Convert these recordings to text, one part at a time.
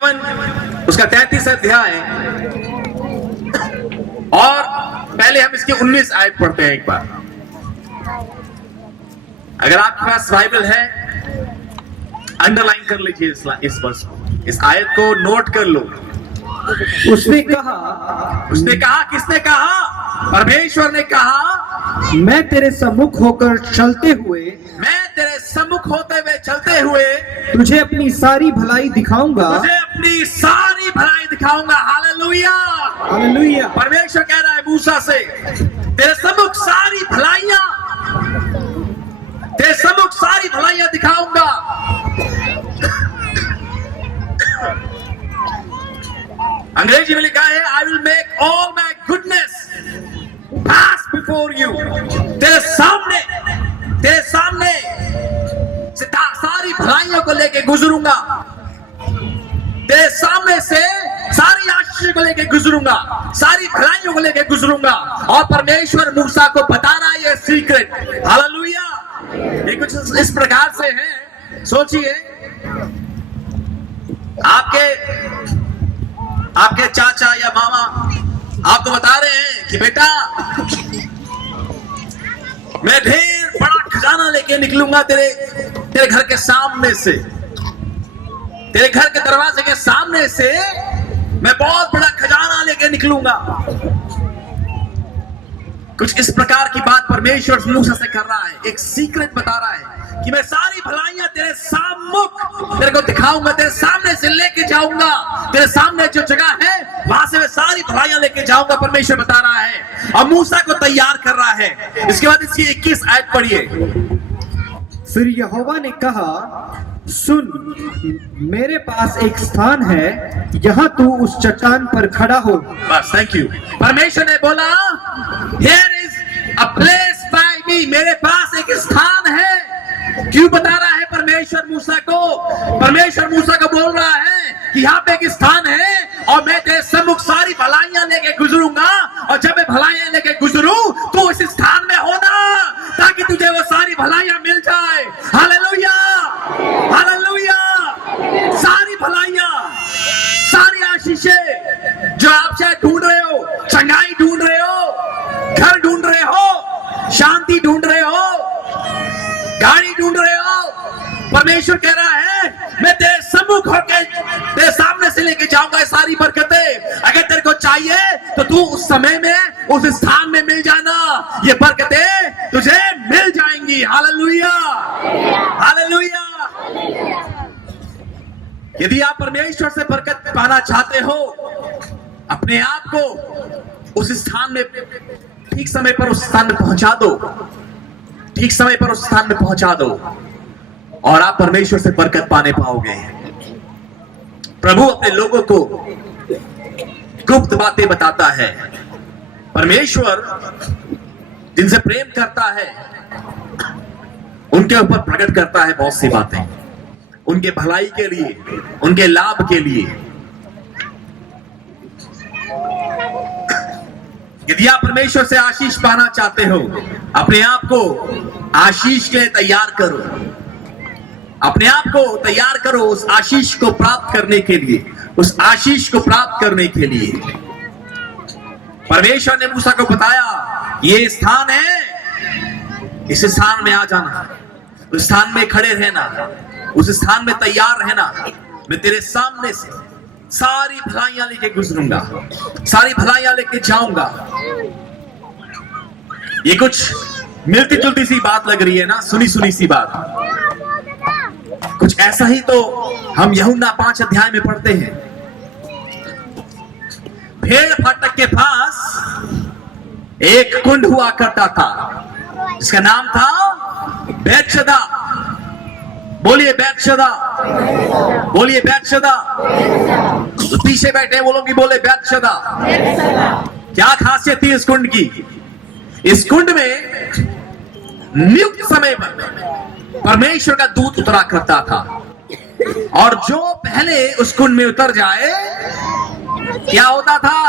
उसका 33 अध्याय और पहले हम इसकी 19 आयत पढ़ते हैं एक बार। अगर आपके पास बाइबल है अंडरलाइन कर लीजिए इस वर्ष को, इस आयत को नोट कर लो। उसने कहा, किसने कहा? परमेश्वर ने कहा, मैं तेरे सम्मुख होकर चलते हुए, मैं तेरे सम्मुख होते हुए चलते हुए तुझे अपनी सारी भलाई दिखाऊंगा। तुझे अपनी सारी भलाई दिखाऊंगा। Hallelujah, hallelujah. परमेश्वर कह रहा है मूसा से, तेरे सम्मुख सारी भलाइयां, तेरे सम्मुख सारी भलाइयां दिखाऊंगा। अंग्रेजी में लिखा है, I will make all my goodness pass before you. तेरे सामने से सारी भलाइयों को लेके गुजरूंगा, तेरे सामने से सारी आशीष को लेके गुजरूंगा, सारी भलाइयों को लेके गुजरूंगा। और परमेश्वर मूसा को बता रहा है ये सीक्रेट। हालेलुया। ये कुछ इस प्रकार से है, सोचिए, आपके चाचा या मामा आपको बता रहे हैं कि बेटा मैं ढेर बड़ा खजाना लेके निकलूंगा तेरे घर के सामने से, तेरे घर के दरवाजे के सामने से मैं बहुत बड़ा खजाना लेके निकलूंगा। कुछ इस प्रकार की बात परमेश्वर मूसा से कर रहा है, एक सीक्रेट बता रहा है कि मैं सारी भलाइयां तेरे सम्मुख तेरे को दिखाऊंगा, तेरे सामने से लेके जाऊंगा, तेरे सामने जो जगह है वहां से मैं सारी भलाइयां लेके जाऊंगा। परमेश्वर बता रहा है और मूसा को तैयार कर रहा है। इसके बाद इसकी 21 आयत पढ़िए। फिर यहोवा ने कहा, सुन, मेरे पास एक स्थान है, यहाँ तू उस चट्टान पर खड़ा हो। बस, थैंक यू। परमेश्वर ने बोला, here is a place by me, मेरे पास एक स्थान है। क्यों बता रहा है परमेश्वर मूसा को? परमेश्वर मूसा को बोल रहा है कि यहाँ पे एक स्थान है और मैं तेरे सम्मुख सारी भलाइयां लेके गुजरूंगा, और जब मैं भलाइयां लेके गुजरूं तो इस स्थान में होना, ताकि तुझे वो सारी भलाइयां मिल जाए। Hallelujah, hallelujah. सारी भलाइयां, सारी आशीषें जो आप शायद ढूंढ रहे हो, चंगाई ढूंढ रहे हो, घर ढूंढ रहे हो, शांति ढूंढ रहे हो, गाड़ी ढूंढ रहे हो, परमेश्वर कह रहा है मैं तेरे सम्मुख होकर तेरे सामने से लेके जाऊंगा सारी बरकतें। अगर तेरे को चाहिए तो तू उस समय में उस स्थान में मिल जाना, ये बरकतें तुझे मिल जाएंगी। Hallelujah, hallelujah. यदि आप परमेश्वर से बरकत पाना चाहते हो, अपने आप को उस स्थान में ठीक समय पर उस स्थान में पहुंचा दो, ठीक समय पर उस स्थान में पहुंचा दो, और आप परमेश्वर से बरकत पाने पाओगे। प्रभु अपने लोगों को गुप्त बातें बताता है। परमेश्वर जिनसे प्रेम करता है उनके ऊपर प्रकट करता है बहुत सी बातें, उनके भलाई के लिए, उनके लाभ के लिए। यदि आप परमेश्वर से आशीष पाना चाहते हो, अपने आप को आशीष के लिए तैयार करो, अपने आप को तैयार करो उस आशीष को प्राप्त करने के लिए, उस आशीष को प्राप्त करने के लिए। परमेश्वर ने मूसा को बताया, ये स्थान है, इस स्थान में आ जाना, उस स्थान में खड़े रहना, उस स्थान में तैयार रहना। मैं तेरे सामने से सारी भलाइयां लेके गुजरूंगा, सारी भलाइयां लेके जाऊंगा। ये कुछ मिलती जुलती सी बात लग रही है ना, सुनी सुनी सी बात। कुछ ऐसा ही तो हम यूहन्ना 5 अध्याय में पढ़ते हैं। भेड़ फाटक के पास एक कुंड हुआ करता था, जिसका नाम था बैतशदा। बोलिए बैतशदा, बोलिए बैतशदा। तो पीछे बैठे वो लोग भी बोले बैतशदा। क्या खासियत थी इस कुंड की? इस कुंड में नियुक्त समय पर परमेश्वर का दूत उतरा करता था, और जो पहले उस कुंड में उतर जाए क्या होता था?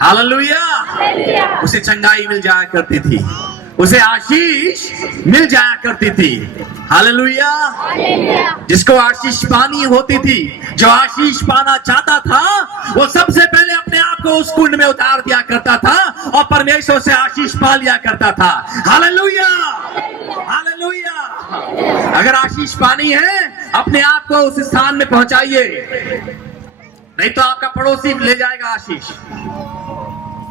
हालेलुया, उसे चंगाई मिल जाया करती थी, उसे आशीष मिल जाया करती थी। हालेलुया। जिसको आशीष पानी होती थी, जो आशीष पाना चाहता था, वो सबसे पहले अपने आप को उस कुंड में उतार दिया करता था और परमेश्वर से आशीष पा लिया करता था। Hallelujah, hallelujah. अगर आशीष पानी है, अपने आप को उस स्थान में पहुंचाइए, नहीं तो आपका पड़ोसी ले जाएगा आशीष।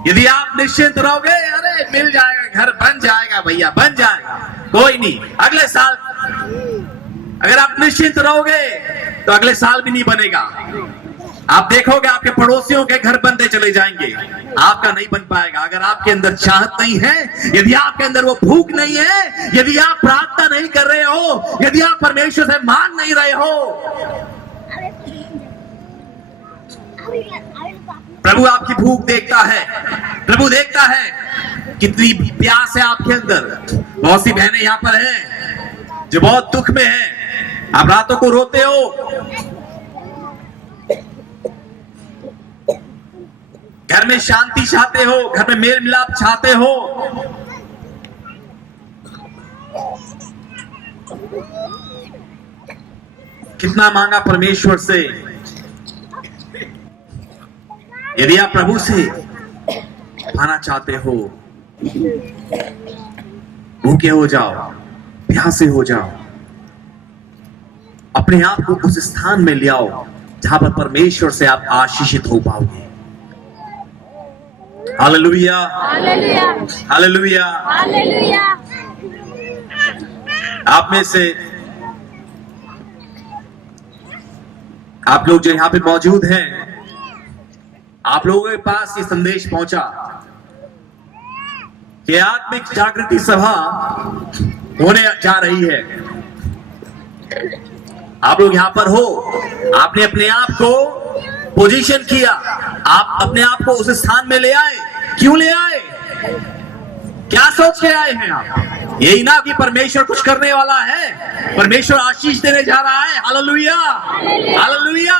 यदि आप निश्चिंत रहोगे, अरे मिल जाएगा, घर बन जाएगा भैया, बन जाएगा, कोई नहीं, अगले साल। अगर आप निश्चिंत रहोगे तो अगले साल भी नहीं बनेगा। आप देखोगे आपके पड़ोसियों के घर बनते चले जाएंगे, आपका नहीं बन पाएगा। अगर आपके अंदर चाहत नहीं है, यदि आपके अंदर वो भूख नहीं है, यदि आप प्रार्थना नहीं कर रहे हो, यदि आप परमेश्वर से मांग नहीं रहे हो, प्रभु आपकी भूख देखता है। प्रभु देखता है कितनी प्यास है आपके अंदर। बहुत सी बहनें यहाँ पर हैं जो बहुत दुख में हैं। आप रातों को रोते हो, घर में शांति चाहते हो, घर में मेल मिलाप चाहते हो। कितना मांगा परमेश्वर से। यदि आप प्रभु से पाना चाहते हो, भूखे हो जाओ, प्यासे हो जाओ, अपने आप को उस स्थान में ले आओ जहां पर परमेश्वर से आप आशीषित हो पाओगे। Hallelujah, hallelujah, hallelujah, hallelujah. आप में से आप लोग जो यहां पे मौजूद हैं, आप लोगों के पास ये संदेश पहुंचा कि आत्मिक जागृति सभा होने जा रही है। आप लोग यहां पर हो, आपने अपने आप को पोजीशन किया, आप अपने आप को उस स्थान में ले आए। क्यों ले आए? क्या सोच के आए हैं आप? यही ना कि परमेश्वर कुछ करने वाला है, परमेश्वर आशीष देने जा रहा है। Hallelujah, hallelujah.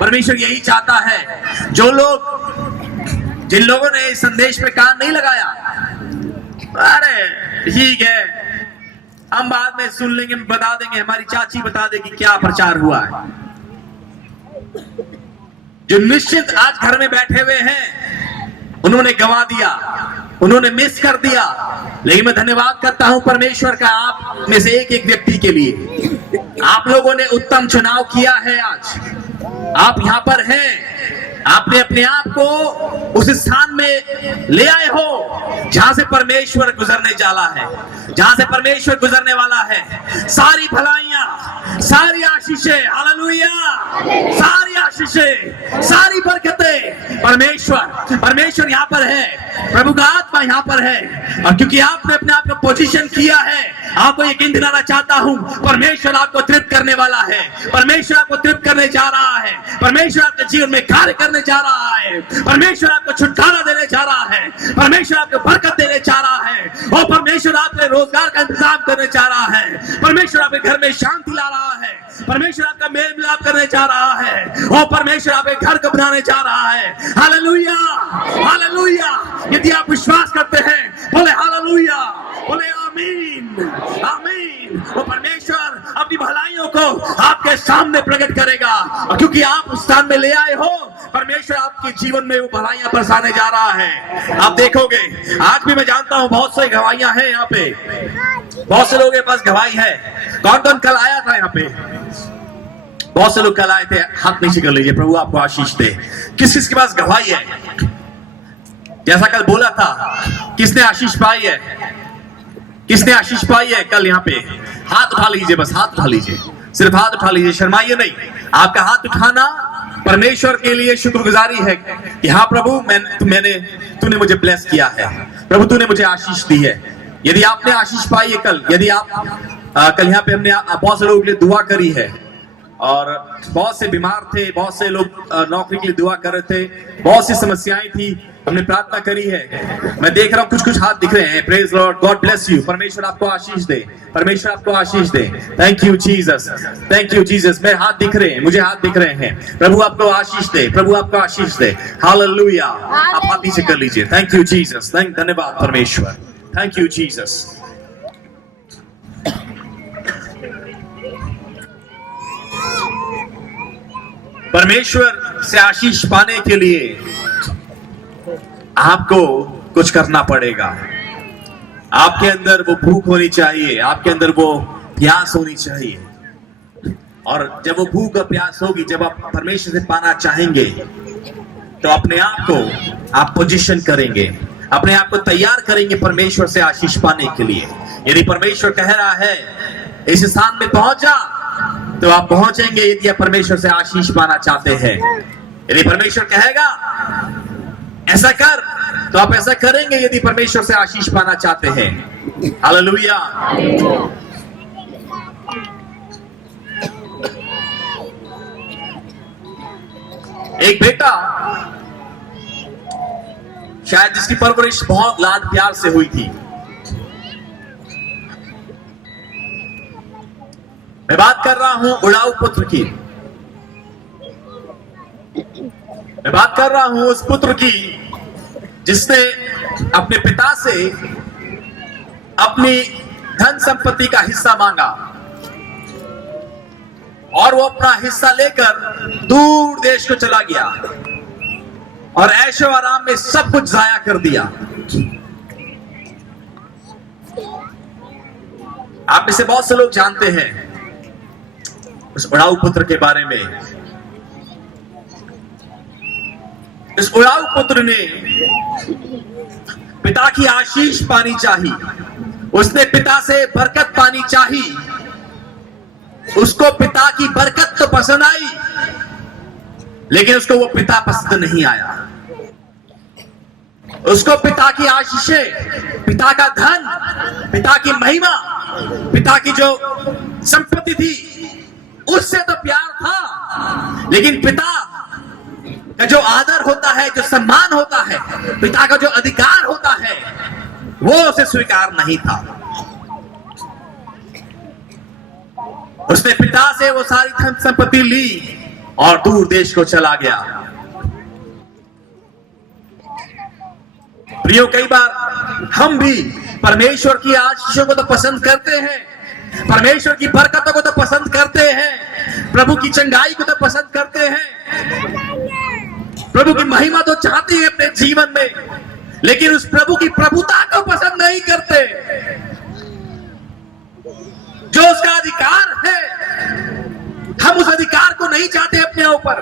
परमेश्वर यही चाहता है। जो लोग, जिन लोगों ने इस संदेश पे कान नहीं लगाया, अरे ठीक है, हम बाद में सुन लेंगे, बता देंगे, हमारी चाची बता देगी क्या प्रचार हुआ है। जो निश्चित आज घर में बैठे हुए हैं, उन्होंने गवा दिया, उन्होंने मिस कर दिया। लेकिन मैं धन्यवाद करता हूं परमेश्वर का आप में से एक एक व्यक्ति के लिए। आप लोगों ने उत्तम चुनाव किया है। आज आप यहां पर हैं, आपने अपने आप को उस स्थान में ले आए हो जहां से परमेश्वर गुजरने जाला है, जहां से परमेश्वर गुजरने वाला है। सारी भलाइयां, सारी आशीषें, हालेलुया, सारी आशीषें, सारी बरकतें परमेश्वर यहां पर है, प्रभु का आत्मा यहां पर है। और क्योंकि आपने अपने आप को पोजीशन किया है, आपको यकीन दिलाना चाहता हूं, परमेश्वर आपको तृप्त करने वाला है। परमेश्वर आपको तृप्त करने जा रहा है। परमेश्वर आपके जीवन में कार्य करने जा रहा है। परमेश्वर आपको छुटकारा देने जा रहा है। परमेश्वर आपको बरकत देने जा रहा है। और परमेश्वर आपके रोजगार का इंतजाम करने जा रहा है। परमेश्वर आपके घर में शांति ला रहा है। परमेश्वर आपका मेल मिलाप करने जा रहा है। और परमेश्वर आपके घर को बनाने जा रहा है। Hallelujah, hallelujah. यदि आप विश्वास करते हैं, बोले हालेलुया, बोले आमीन, आमीन। वो परमेश्वर अपनी भलाइयों को आपके सामने प्रकट करेगा। और क्योंकि आप उस स्थान में ले आए हो, परमेश्वर आपके जीवन में वो भलाइयां बरसाने जा रहा है। आप देखोगे, आज भी मैं जानता हूं बहुत सारी गवाहियां हैं यहाँ पे, बहुत से लोगों के पास गवाही है। कौन कौन कल आया था यहाँ पे? बहुत से लोग कल आए थे, हाथ नीचे कर लीजिए, प्रभु आपको आशीष दे। किस किस के पास गवाही है? जैसा कल बोला था, किसने आशीष पाई है? किसने आशीष पाई है कल यहाँ पे? हाथ उठा लीजिए, बस हाथ उठा लीजिए, सिर्फ हाथ उठा लीजिए, शर्माइए नहीं। आपका हाथ उठाना परमेश्वर के लिए शुक्रगुजारी है कि हाँ प्रभु, तूने मुझे ब्लेस किया है, प्रभु तूने मुझे आशीष दी है। यदि आपने आशीष पाई है कल, यदि आप कल यहाँ पे हमने बहुत से लोगों के लिए दुआ करी है, और बहुत से बीमार थे, बहुत से लोग नौकरी के लिए दुआ कर रहे थे, बहुत सी समस्याएं थी, हमने प्रार्थना करी है। मैं देख रहा हूँ कुछ कुछ हाथ दिख रहे हैं। Praise Lord, God bless you. परमेश्वर आपको आशीष दे, परमेश्वर आपको आशीष दे। Thank you Jesus, thank you Jesus. मेरे हाथ दिख रहे हैं, मुझे हाथ दिख रहे हैं। प्रभु आपको आशीष दे, प्रभु आपको आशीष दे। हालेलुया। आप हाथ नीचे कर लीजिए। थैंक यू जीसस, धन्यवाद परमेश्वर, थैंक यू जीसस। परमेश्वर से आशीष पाने के लिए आपको कुछ करना पड़ेगा। आपके अंदर वो भूख होनी चाहिए, आपके अंदर वो प्यास होनी चाहिए। और जब वो भूख और प्यास होगी, जब आप परमेश्वर से पाना चाहेंगे, तो अपने आप को आप पोजीशन करेंगे, अपने आप को तैयार करेंगे परमेश्वर से आशीष पाने के लिए। यदि परमेश्वर कह रहा है इस स्थान में पहुंच जा, तो आप पहुंचेंगे। यदि आप परमेश्वर से आशीष पाना चाहते हैं, यदि परमेश्वर कहेगा ऐसा कर, तो आप ऐसा करेंगे। यदि परमेश्वर से आशीष पाना चाहते हैं, हालेलुया। एक बेटा शायद जिसकी परवरिश बहुत लाड प्यार से हुई थी। मैं बात कर रहा हूं उड़ाऊ पुत्र की। मैं बात कर रहा हूं उस पुत्र की जिसने अपने पिता से अपनी धन संपत्ति का हिस्सा मांगा और वो अपना हिस्सा लेकर दूर देश को चला गया और ऐशो आराम में सब कुछ जाया कर दिया। आप में से बहुत से लोग जानते हैं उस उड़ाऊ पुत्र के बारे में। इस उड़ाऊ पुत्र ने पिता की आशीष पानी चाहिए, उसने पिता से बरकत पानी चाहिए। उसको पिता की बरकत तो पसंद आई, लेकिन उसको वो पिता पसंद नहीं आया। उसको पिता की आशीषें, पिता का धन, पिता की महिमा, पिता की जो संपत्ति थी, उससे तो प्यार था, लेकिन पिता का जो आदर होता है, जो सम्मान होता है, पिता का जो अधिकार होता है, वो उसे स्वीकार नहीं था। उसने पिता से वो सारी धन संपत्ति ली और दूर देश को चला गया। प्रियो, कई बार हम भी परमेश्वर की आशीषों को तो पसंद करते हैं, परमेश्वर की बरकतों को तो पसंद करते हैं, प्रभु की चंगाई को तो पसंद करते हैं, प्रभु की महिमा तो चाहते हैं अपने जीवन में, लेकिन उस प्रभु की प्रभुता को पसंद नहीं करते। जो उसका अधिकार है, हम उस अधिकार को नहीं चाहते अपने ऊपर।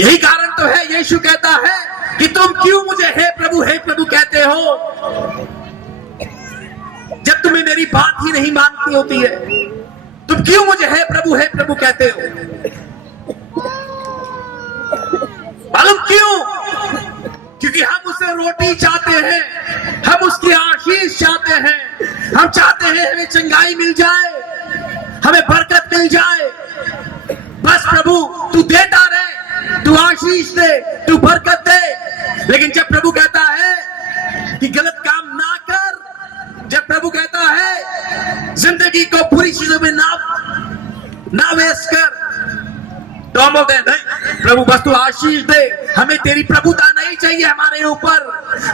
यही कारण तो है यीशु कहता है कि तुम क्यों मुझे हे प्रभु कहते हो, जब तुम्हें मेरी बात ही नहीं मानती होती है। तुम क्यों मुझे हे प्रभु कहते हो? मालूम क्यों? क्योंकि हम उससे रोटी चाहते हैं, हम उसकी आशीष चाहते हैं, हम चाहते हैं हमें चंगाई मिल जाए, हमें बरकत मिल जाए। बस प्रभु तू देता रहे, तू आशीष दे, तू बरकत दे। लेकिन जब प्रभु कहता है कि गलत काम ना कर, जब प्रभु कहता है जिंदगी को बुरी चीजों में ना वेस्ट कर, तो हम बोलते हैं नहीं प्रभु बस तू आशीष दे, हमें तेरी प्रभुता नहीं चाहिए हमारे ऊपर,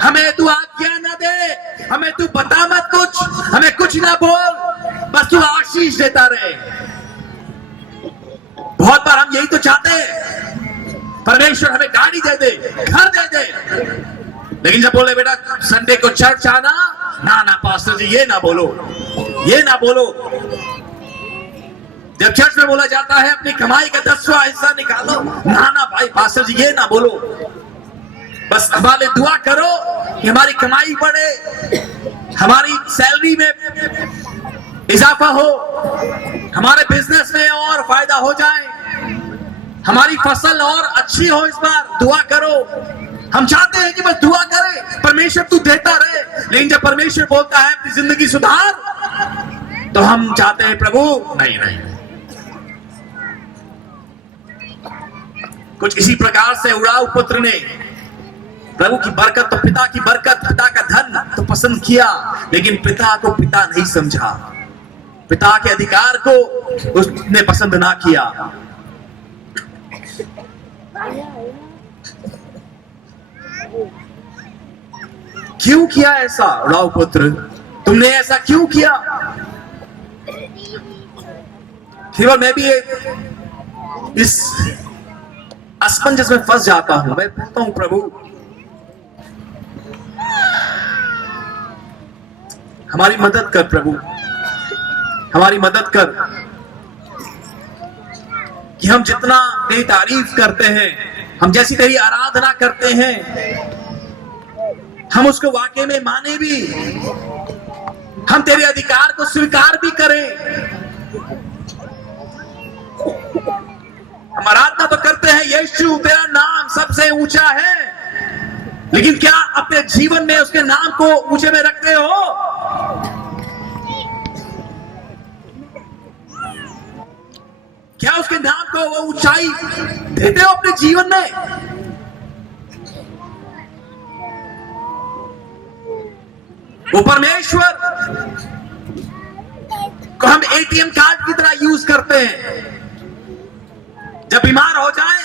हमें तू आज्ञा ना दे, हमें तू बता मत कुछ, हमें कुछ ना बोल, बस तू आशीष देता रहे। बहुत बार हम यही तो चाहते हैं, परमेश्वर हमें गाड़ी दे दे, घर दे दे, लेकिन जब बोले बेटा संडे को चर्च आना, ना पास्टर जी ये ना बोलो, ये ना बोलो। जब चर्च में बोला जाता है अपनी कमाई का 10वां हिस्सा निकालो, ना भाई पास्टर जी ये ना बोलो। बस हमारे दुआ करो कि हमारी कमाई बढ़े, हमारी सैलरी में इजाफा हो, हमारे बिजनेस में और फायदा हो जाए, हमारी फसल और अच्छी हो। इस बार दुआ करो। हम चाहते हैं कि बस दुआ करें, परमेश्वर तू देता रहे। लेकिन जब परमेश्वर बोलता है अपनी जिंदगी सुधार, तो हम चाहते हैं प्रभु नहीं। कुछ इसी प्रकार से उड़ाऊ पुत्र ने प्रभु की बरकत, तो पिता की बरकत, पिता का धन तो पसंद किया, लेकिन पिता को पिता नहीं समझा, पिता के अधिकार को उसने पसंद ना किया। क्यों किया ऐसा उड़ाऊ पुत्र? तुमने ऐसा क्यों किया? केवल मैं भी इस असमंजस में फंस जाता हूं। मैं कहता हूं प्रभु हमारी मदद कर, प्रभु हमारी मदद कर कि हम जितना तेरी तारीफ करते हैं, हम जैसी तेरी आराधना करते हैं, हम उसको वाकई में माने भी, हम तेरे अधिकार को स्वीकार भी करें। हम आराधना तो करते हैं, यीशु तेरा नाम सबसे ऊंचा है, लेकिन क्या अपने जीवन में उसके नाम को ऊंचे में रखते हो? क्या उसके नाम को वो ऊंचाई देते हो अपने जीवन में? वो परमेश्वर को हम एटीएम कार्ड की तरह यूज करते हैं। जब बीमार हो जाए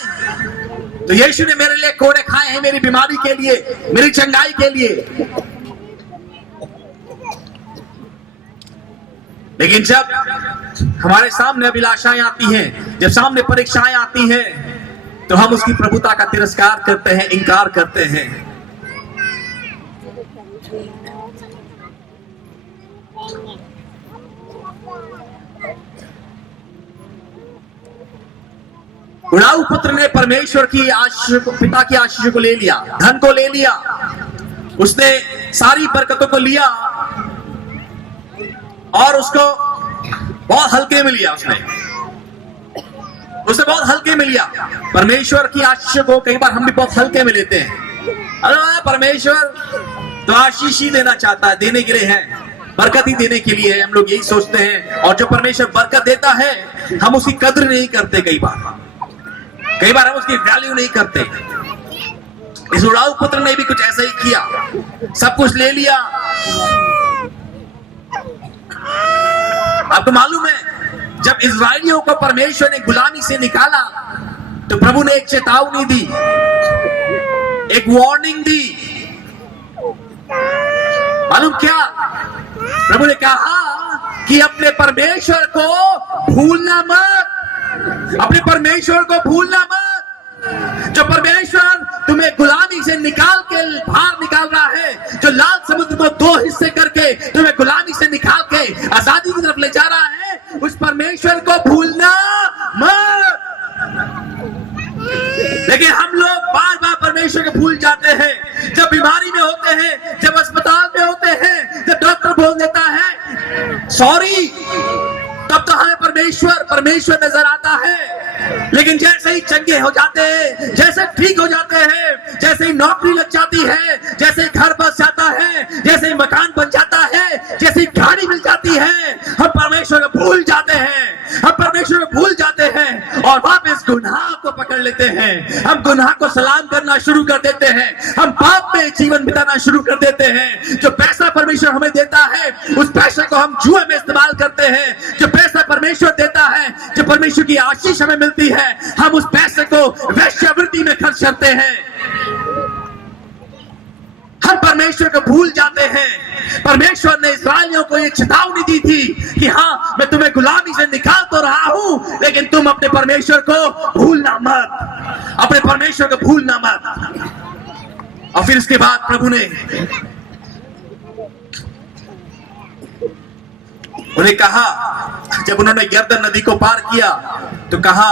तो यीशु ने मेरे लिए कोड़े खाए हैं, मेरी बीमारी के लिए, मेरी चंगाई के लिए। लेकिन जब हमारे सामने अभिलाषाएं आती हैं, जब सामने परीक्षाएं आती हैं, तो हम उसकी प्रभुता का तिरस्कार करते हैं, इनकार करते हैं। उड़ाऊ पुत्र ने परमेश्वर की आशीष को, पिता की आशीष को ले लिया, धन को ले लिया, उसने सारी बरकतों को लिया और उसको बहुत हल्के में लिया। उसे बहुत हल्के में लिया। परमेश्वर की आशीष को कई बार हम भी बहुत हल्के में लेते हैं। अरे परमेश्वर तो आशीष ही देना चाहता है, देने के लिए है, बरकत ही देने के लिए है, हम लोग यही सोचते हैं। और जो परमेश्वर बरकत देता है हम उसकी कद्र नहीं करते। कई बार हम उसकी वैल्यू नहीं करते। इस उड़ाऊ पुत्र ने भी कुछ ऐसा ही किया, सब कुछ ले लिया। आपको मालूम है जब इस्राएलियों को परमेश्वर ने गुलामी से निकाला तो प्रभु ने एक चेतावनी दी, एक वार्निंग दी। मालूम क्या? प्रभु ने कहा कि अपने परमेश्वर को भूलना मत, अपने परमेश्वर को भूलना मत। जो परमेश्वर तुम्हें गुलामी से निकाल के बाहर निकाल रहा है, जो लाल समुद्र को दो हिस्से करके तुम्हें गुलामी से निकाल के आजादी की तरफ ले जा रहा है, उस परमेश्वर को भूलना मत। लेकिन हम लोग बार बार परमेश्वर को भूल जाते हैं। जब बीमारी में होते हैं, जब अस्पताल में होते हैं, जब डॉक्टर बोल देता है सॉरी, तब तो हमें परमेश्वर नजर आता है। लेकिन जैसे ही चंगे हो जाते हैं, जैसे ठीक हो जाते हैं, जैसे ही नौकरी लग जाती है, जैसे ही घर बस जाता है, जैसे ही मकान बन जाता है, जैसे ही गाड़ी मिल जाती है, हम परमेश्वर को भूल जाते हैं। हम परमेश्वर को भूल जाते हैं और वापस गुनाह को पकड़ लेते हैं। हम गुनाह को सलाम करना शुरू कर देते हैं। हम पाप में जीवन बिताना शुरू कर देते हैं। जो पैसा परमेश्वर हमें देता है, उस पैसे को हम जुए में इस्तेमाल करते हैं। जो पैसा परमेश्वर देता है, जो परमेश्वर की आशीष हमें मिलती है, हम उस पैसे को वेश्यावृत्ति में खर्च करते हैं। हम परमेश्वर को भूल जाते हैं। परमेश्वर ने इस्राएलियों को यह चेतावनी दी थी कि हाँ, मैं तुम्हें गुलामी से निकाल तो रहा हूं, लेकिन तुम अपने परमेश्वर को भूलना मत, अपने परमेश्वर को भूलना मत। और फिर इसके बाद प्रभु ने उन्हें कहा, जब उन्होंने यरदन नदी को पार किया तो कहा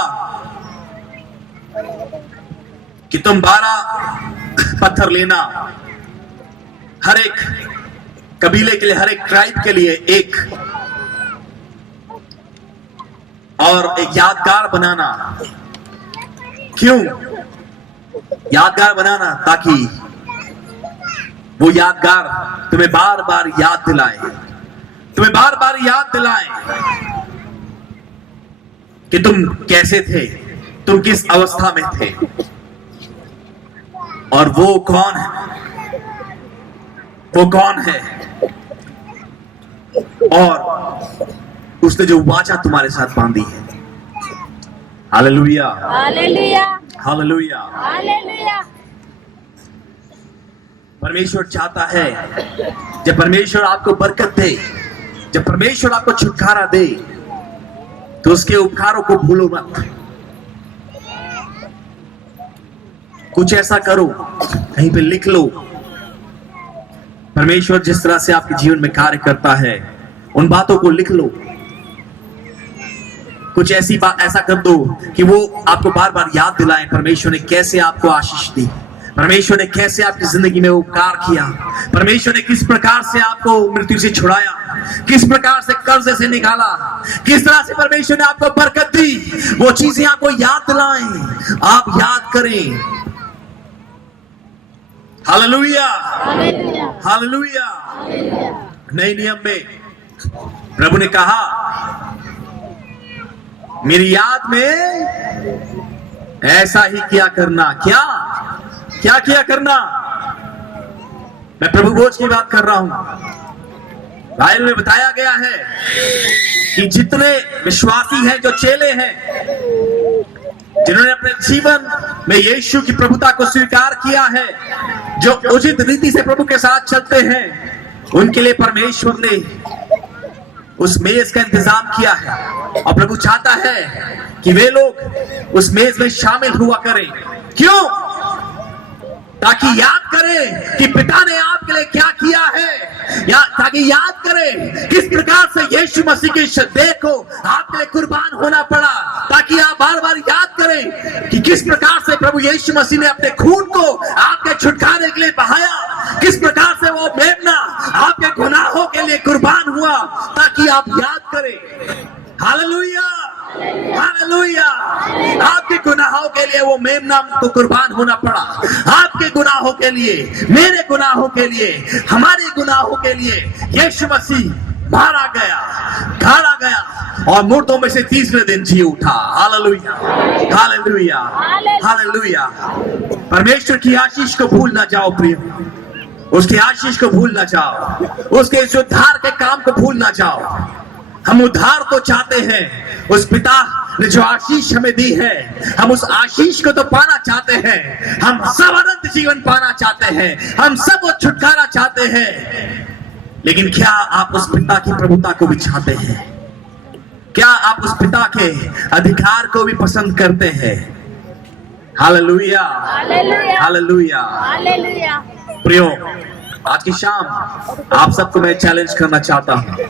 कि तुम 12 पत्थर लेना, हर एक कबीले के लिए, हर एक ट्राइब के लिए एक, और एक यादगार बनाना। क्यों यादगार बनाना? ताकि वो यादगार तुम्हें बार बार याद दिलाए, तुम्हें बार बार याद दिलाए कि तुम कैसे थे, तुम किस अवस्था में थे, और वो कौन है, वो कौन है, और उसने जो वाचा तुम्हारे साथ बांधी है। Hallelujah, hallelujah, hallelujah. हालेलुया। परमेश्वर चाहता है जब परमेश्वर आपको बरकत दे, जब परमेश्वर आपको छुटकारा दे, तो उसके उपकारों को भूलो मत। कुछ ऐसा करो, कहीं पे लिख लो, परमेश्वर जिस तरह से आपके जीवन में कार्य करता है उन बातों को लिख लो। कुछ ऐसी बात ऐसा कर दो कि वो आपको बार बार याद दिलाएं परमेश्वर ने कैसे आपको आशीष दी, परमेश्वर ने कैसे आपकी जिंदगी में उपकार किया, परमेश्वर ने किस प्रकार से आपको मृत्यु से छुड़ाया, किस प्रकार से कर्ज से निकाला, किस तरह से परमेश्वर ने आपको बरकत दी। वो चीजें आपको याद दिलाएं, आप याद करें। Hallelujah, hallelujah. नए नियम में प्रभु ने कहा, मेरी याद में ऐसा ही किया करना। क्या क्या किया करना? मैं प्रभु भोज की बात कर रहा हूं। बाइबल में बताया गया है कि जितने विश्वासी हैं, जो चेले हैं, जिन्होंने अपने जीवन में यीशु की प्रभुता को स्वीकार किया है, जो उचित रीति से प्रभु के साथ चलते हैं, उनके लिए परमेश्वर ने उस मेज का इंतजाम किया है। और प्रभु चाहता है कि वे लोग उस मेज में शामिल हुआ करें। क्यों? ताकि याद करें कि पिता ने आपके लिए क्या किया है, ताकि याद करें किस प्रकार से यीशु मसीह की देह को आपके लिए कुर्बान होना पड़ा, ताकि आप बार बार याद करें कि किस प्रकार से प्रभु यीशु मसीह ने अपने खून को आपके छुटकारे के लिए बहाया, किस प्रकार से वो मेमना आपके गुनाहों के लिए कुर्बान हुआ, ताकि आप याद करें। Hallelujah, hallelujah. आपके गुनाहों के लिए वो मेमना को कुर्बान होना पड़ा, आपके गुनाहों के लिए, मेरे गुनाहों के लिए, हमारे गुनाहों के लिए यीशु मसीह मारा गया, गाड़ा गया और मुर्दों में से तीसरे दिन जी उठा। Hallelujah, hallelujah, hallelujah. परमेश्वर की आशीष को भूल ना जाओ प्रियो, उसकी आशीष को भूल ना जाओ, उसके इस उद्धार के काम को भूल ना जाओ। हम उद्धार तो चाहते हैं, उस पिता ने जो आशीष हमें दी है, हम उस आशीष को तो पाना चाहते हैं। हम सब अनंत जीवन पाना चाहते हैं, हम सब वो छुटकारा चाहते हैं। लेकिन क्या आप उस पिता की प्रभुता को भी चाहते हैं? क्या आप उस पिता के अधिकार को भी पसंद करते हैं? Hallelujah, hallelujah, hallelujah. प्रियो, आज की शाम आप सबको मैं चैलेंज करना चाहता हूं,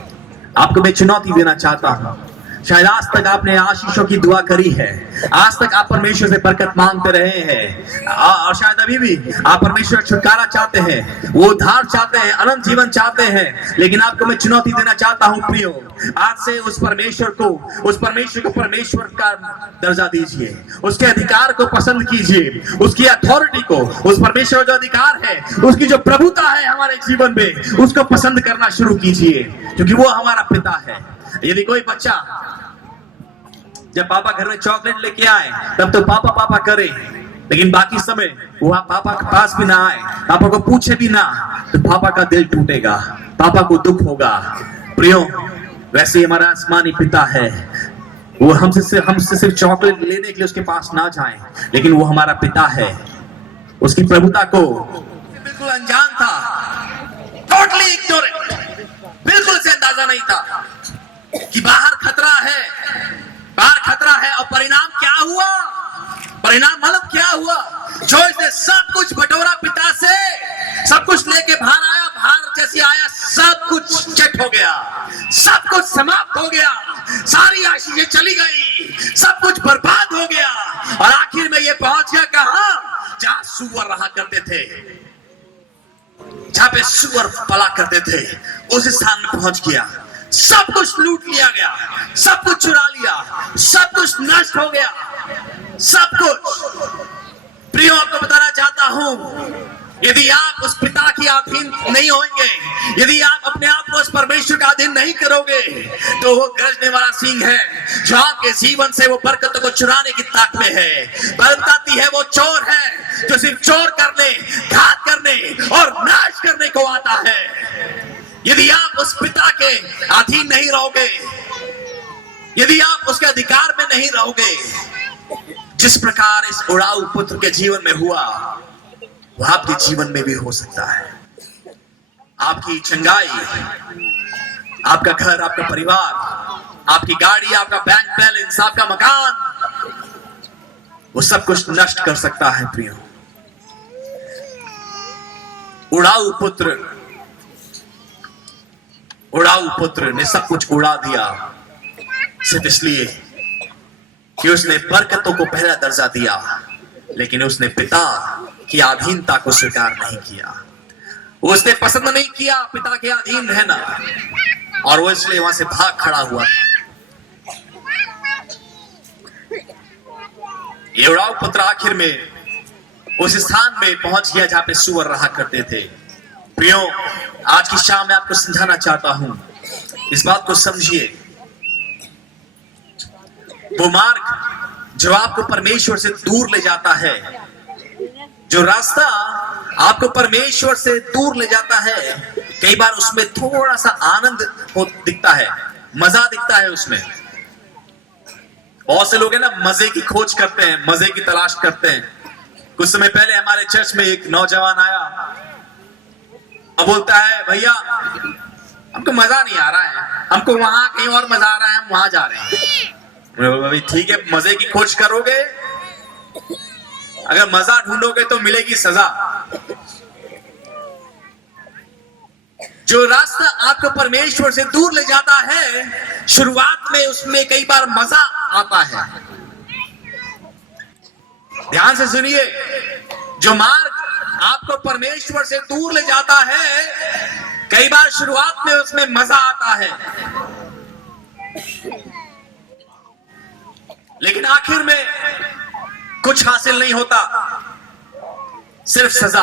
आपको मैं चुनौती देना चाहता हूं। शायद आज तक आपने आशीषों की दुआ करी है, आज तक आप परमेश्वर से बरकत मांगते रहे हैं, और शायद अभी भी आप परमेश्वर छुटकारा चाहते हैं, वो उद्धार चाहते हैं, अनंत जीवन चाहते हैं। लेकिन आपको मैं चुनौती देना चाहता हूं प्रियो, आज से उस परमेश्वर को परमेश्वर का दर्जा दीजिए, उसके अधिकार को पसंद कीजिए, उसकी अथॉरिटी को, उस परमेश्वर जो अधिकार है, उसकी जो प्रभुता है हमारे जीवन में, उसको पसंद करना शुरू कीजिए, क्योंकि वो हमारा पिता है। यदि कोई बच्चा जब पापा घर में चॉकलेट लेके आए तब तो पापा पापा करे, लेकिन बाकी समय वो पापा के पास भी ना आए, पापा को पूछे भी ना, तो पापा का दिल टूटेगा, पापा को दुख होगा। प्रियो, वैसे ही हमारा आसमानी पिता है, वो हमसे सिर्फ चॉकलेट लेने के लिए उसके पास ना जाए, लेकिन वो हमारा पिता है। उसकी प्रभुता को बिल्कुल अनजान था, टोटली इग्नोरेंट, बिल्कुल से अंदाजा नहीं था कि बाहर खतरा है, बाहर खतरा है। और परिणाम क्या हुआ? परिणाम मतलब क्या हुआ? जो इसने सब कुछ बटोरा पिता से, सब कुछ लेके बाहर आया, बाहर जैसे आया सब कुछ चट हो गया, सब कुछ समाप्त हो गया, सारी आशीषें चली गई, सब कुछ बर्बाद हो गया। और आखिर में ये पहुंच गया कहां? जहां सुअर रहा करते थे, जहां पे सुअर पला करते थे, उस स्थान में पहुंच गया। सब कुछ लूट लिया गया, सब कुछ चुरा लिया, सब कुछ नष्ट हो गया, सब कुछ। प्रियो, आपको बताना चाहता हूं, यदि आप उस पिता की अधीन नहीं होंगे, यदि आप अपने आप को उस परमेश्वर का अधीन नहीं करोगे, तो वो गरजने वाला सिंह है जो आपके जीवन से वो बरकतों को चुराने की ताक में है। बाइबल बताती है वो चोर है जो सिर्फ चोर करने, घात करने और नाश करने को आता है। यदि आप उस पिता के अधीन नहीं रहोगे, यदि आप उसके अधिकार में नहीं रहोगे, जिस प्रकार इस उड़ाऊ पुत्र के जीवन में हुआ, वो आपके जीवन में भी हो सकता है। आपकी चंगाई, आपका घर, आपका परिवार, आपकी गाड़ी, आपका बैंक बैलेंस, आपका मकान, वो सब कुछ नष्ट कर सकता है प्रियो। उड़ाऊ पुत्र ने सब कुछ उड़ा दिया सिर्फ इसलिए कि उसने बरकतों को पहला दर्जा दिया, लेकिन उसने पिता की अधीनता को स्वीकार नहीं किया। उसने पसंद नहीं किया पिता के अधीन रहना, और वो इसलिए वहां से भाग खड़ा हुआ। ये उड़ाऊ पुत्र आखिर में उस स्थान में पहुंच गया जहां पे सुअर रहा करते थे। प्रियो, आज की शाम में आपको समझाना चाहता हूं, इस बात को समझिए। वो मार्ग जो आपको परमेश्वर से दूर ले जाता है, जो रास्ता आपको परमेश्वर से दूर ले जाता है, कई बार उसमें थोड़ा सा आनंद दिखता है, मजा दिखता है उसमें। बहुत से लोग हैं ना, मजे की खोज करते हैं, मजे की तलाश करते हैं। कुछ समय पहले हमारे चर्च में एक नौजवान आया और बोलता है, भैया हमको मजा नहीं आ रहा है, हमको वहां कहीं और मजा आ रहा है, हम वहां जा रहे हैं। भाई ठीक है, मजे की खोज करोगे, अगर मजा ढूंढोगे तो मिलेगी सजा। जो रास्ता आपको परमेश्वर से दूर ले जाता है, शुरुआत में उसमें कई बार मजा आता है। ध्यान से सुनिए, जो मार्ग आपको परमेश्वर से दूर ले जाता है, कई बार शुरुआत में उसमें मजा आता है, लेकिन आखिर में कुछ हासिल नहीं होता, सिर्फ सजा,